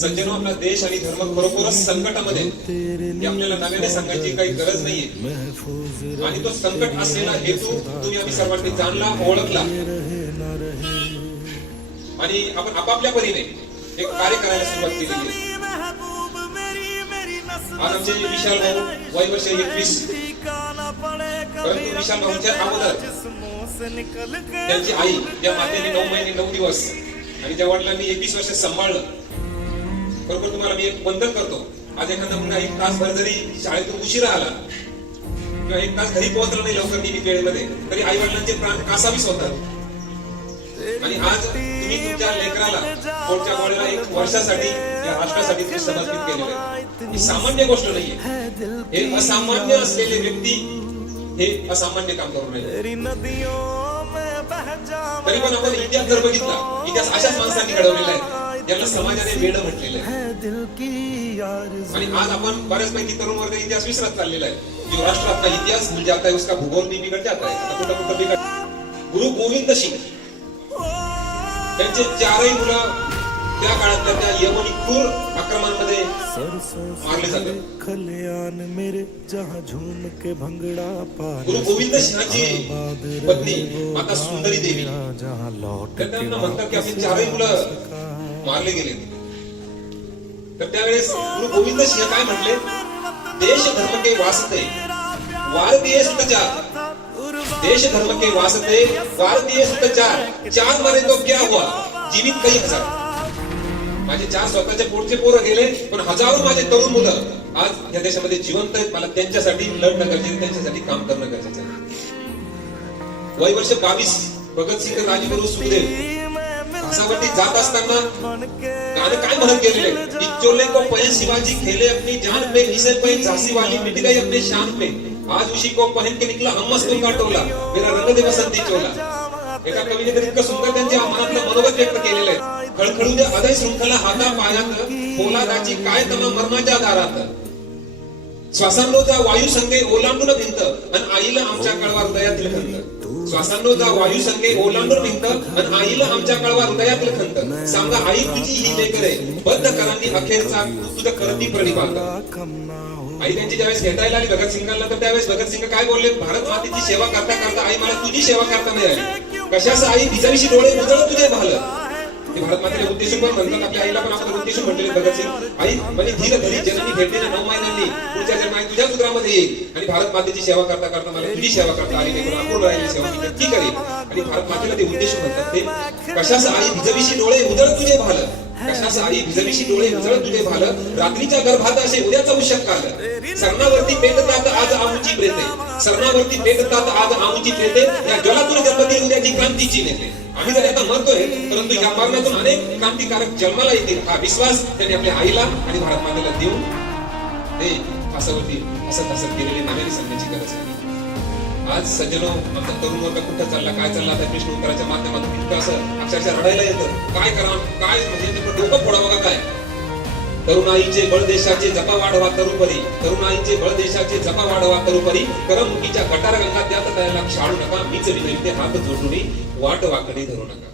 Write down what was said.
सज्जनो आपला देश आणि धर्म खरोखरच संकटामध्ये. ही आपल्याला नव्याने सांगायची काही गरज नाहीये. आणि तो संकट असलेला हेतू तुम्ही आम्ही सर्वांनी जाणला ओळखला. आणि आपण आपापल्या परीने एक कार्य करायला सुरुवात आहे. आज आमचे विशाल भाऊ वय वर्ष एकवीस परंतु विशाल भाऊंच्या अगोदर त्यांची आई ज्या मातेने नऊ महिने नऊ दिवस आणि ज्या वडिलांनी एकवीस वर्ष सांभाळलं बरोबर तुम्हाला मी एक वंदन करतो. आज एखादा मुलगा एक तासभर जरी शाळेतून उशिरा आला किंवा एक तास घरी पोहोचला नाही लवकर नियमित वेळेमध्ये तरी आई वडिलांचे प्राण कासावीस होतात. आणि आज तुम्ही तुमच्या लेकराला पुढच्या मुलीला एक वर्षासाठी या राष्ट्रासाठी समर्पित केलेलं आहे. ही सामान्य गोष्ट नाहीये. हे असामान्य असलेले व्यक्ती हे असामान्य काम करून राहिले तरी पण आपण इतिहास जर बघितला इतिहास अशाच माणसांनी घडवलेला आहे. ज्याला समाजाने वेड म्हटलेलं आहे. की आणि आज आपण बऱ्याचपैकी तरुण वर्ग इतिहास विसरत चाललेला आहे. जो राष्ट्र आपका इतिहास जाता है उसका भूगोल भी बिगड़ जाता है आता कुठं कुठं बिघड गुरु गोविंद सिंग. त्यांचे चारही मुलं त्या काळातल्या त्या यवनी क्रूर आक्रमणामध्ये मारले जाते खलियान मेरे जहाँ झूम के भंगड़ा पानी गुरु गोविंद सिंहाची पत्नी माता सुंदरी देवी. त्यांना म्हणतात की आपली चारही मुलं मारले गेले तर त्यावेळेस गुरु गोविंद सिंह काय म्हटले देश धर्म के वासते भारतीय सुतचार देश धर्म के वासते भारतीय सुतचार चार मारे तो क्या हुआ? जीवित काही हजार. माझे चार स्वतःचे पोटचे पोरं गेले पण हजारो माझे तरुण मुलं आज या देशामध्ये जिवंत आहेत. मला त्यांच्यासाठी लढणं गरजेचं आहे, त्यांच्यासाठी काम करणं गरजेचं आहे. वय वर्ष बावीस भगतसिंग राजगुरु सुखदेव. भासावरती जात असताना गाणं काय म्हणत गेलेले इच्चोले को पहन शिवाजी खेले अपनी जान पे इसे पे झांसी वाली मिट गई अपने शान पे। आज उसी को पहन के निकला हम मस्तूर का टोला मेरा रंग दे बसंती चोला एका कवीने तर इतकं सुंदर त्यांच्या मनातलं मनोगत व्यक्त केलेलं आहे. खळखळू दे अदय शृंखला हाता पायात पोलादाची काय तमा मरणाच्या दारात. श्वासांनोचा वायू संगे ओलांडून भिंत आणि आईला आमच्या कळवा हृदयातील खंत श्वासांनोचा वायू संगे ओलांडून निघत आणि आईला आमच्या कळवा हृदयातील खंत. सांगा आई तुझी ही लेकर आहे. बद्ध करांनी अखेरचा तुझं करती प्रणिपात आई त्यांची ज्यावेळेस भेटायला आली भगतसिंगांना तर त्यावेळेस भगतसिंग काय बोलले? भारत मातेची सेवा करता करता आई मला तुझी सेवा करता नाही आली. कशाच आई? बिजारीशी डोळे उजळ तुझे भालं ते भारत मातेला उद्देशून पण म्हणतात आपल्या आईला पण आपण उद्देशून म्हटलेले भगतसिंग आई म्हणजे धीर धरी. जननी भेटलेल्या नऊ महिन्यांनी पुढच्या जन्म आई तुझ्या उदरामध्ये येईल. आणि भारत मातेची सेवा करता करता मला तुझी सेवा करता आली नाही. पण अपूर्ण राहिली सेवा मी नक्की करेल आणि भारत मातेला ते उद्देशून म्हणतात ते कशाच आई भिजविशी डोळे उदळ तुझे भालं? कशाच आई भिजविशी डोळे उजळ तुझे भालं? रात्रीच्या गर्भात असे उद्याचा उशक काल सरणावरती पेटतात आज आमची प्रेते सरणावरती पेटतात आज आमची प्रेते या ज्वलातून जन्मतील उद्याची क्रांतीची नेते. आम्ही जर आता मरतोय परंतु या मरणातून अनेक क्रांतिकारक जन्माला येतील हा विश्वास त्यांनी आपल्या आईला आणि भारत मातेला देऊन ते फासावरती हसत हसत गेलेले नाण्याने सांगण्याची गरज नाही आज सज्जनो आमचा तरुण वर्ग कुठं चालला काय चालला? त्या प्रश्न उत्तराच्या माध्यमातून इतकं असं अक्षरशः रडायला येतं. काय करा काय? म्हणजे डोकं फोडावं का काय? तरुणाईचे बळ देशाचे जपा वाढवा तरुपरी तरुणाईचे बळ देशाचे जपा वाढवा तरुपरी करमणुकीच्या गटार गंगा त्यात करायला क्षाळू नका. मीच विनंती हात जोडून वाट वाकडी धरू नका.